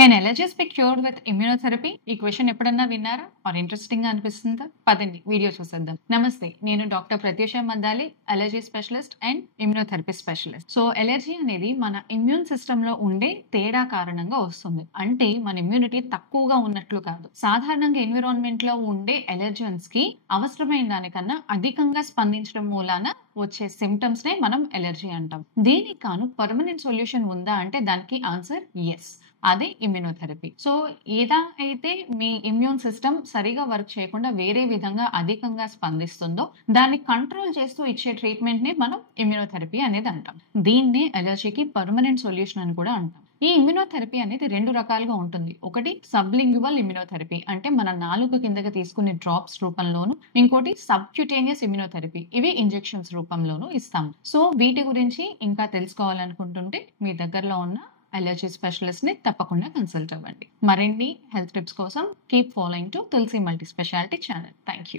Can allergies be cured with immunotherapy? ఈ question ఎప్పుడన్నా విన్నారా ఆర్ ఇంట్రెస్టింగ్ గా అనిపిస్తుందా? పదండి వీడియో చూసేద్దాం. నమస్తే, నేను doctor Pratyusha Maddali, allergy specialist and immunotherapy specialist. So allergy అనేది మన ఇమ్యూన్ సిస్టమ్ లో ఉండే తేడా కారణంగా వస్తుంది. అంటే మన ఇమ్యూనిటీ తక్కువగా ఉన్నట్లు కాదు. సాధారణంగా ఎన్విరాన్మెంట్ లో ఉండే ఎలర్జెన్స్ కి అవసరమైన దానికన్నా అధికంగా స్పందించడం మూలాన వచ్చే సిమ్టమ్స్ నే మనం ఎలర్జీ అంటాం. దీనికి కాను పర్మనెంట్ సొల్యూషన్ ఉందా అంటే దానికి ఆన్సర్ ఎస్, అదే ఇమ్యూనోథెరపీ. సో ఏదా అయితే మీ ఇమ్యూన్ సిస్టమ్ సరిగా వర్క్ చేయకుండా వేరే విధంగా అధికంగా స్పందిస్తుందో దాన్ని కంట్రోల్ చేస్తూ ఇచ్చే ట్రీట్మెంట్ ని మనం ఇమ్యూనోథెరపీ అనేది అంటాం. దీన్నే ఎలర్జీకి పర్మనెంట్ సొల్యూషన్ అని కూడా అంటాం. ఈ ఇమ్యూనోథెరపీ అనేది రెండు రకాలుగా ఉంటుంది. ఒకటి సబ్లింగ్యువల్ ఇమ్యూనోథెరపీ, అంటే మన నాలుగు కిందకి తీసుకునే డ్రాప్స్ రూపంలోను. ఇంకోటి సబ్క్యూటేనియస్ ఇమ్యూనోథెరపీ, ఇవి ఇంజెక్షన్స్ రూపంలోను ఇస్తాము. సో వీటి గురించి ఇంకా తెలుసుకోవాలనుకుంటుంటే మీ దగ్గరలో ఉన్న అలర్జీ స్పెషలిస్ట్ ని తప్పకుండా కన్సల్ట్ అవ్వండి. మరిన్ని హెల్త్ టిప్స్ కోసం keep following to Tulasi multi speciality channel. Thank you.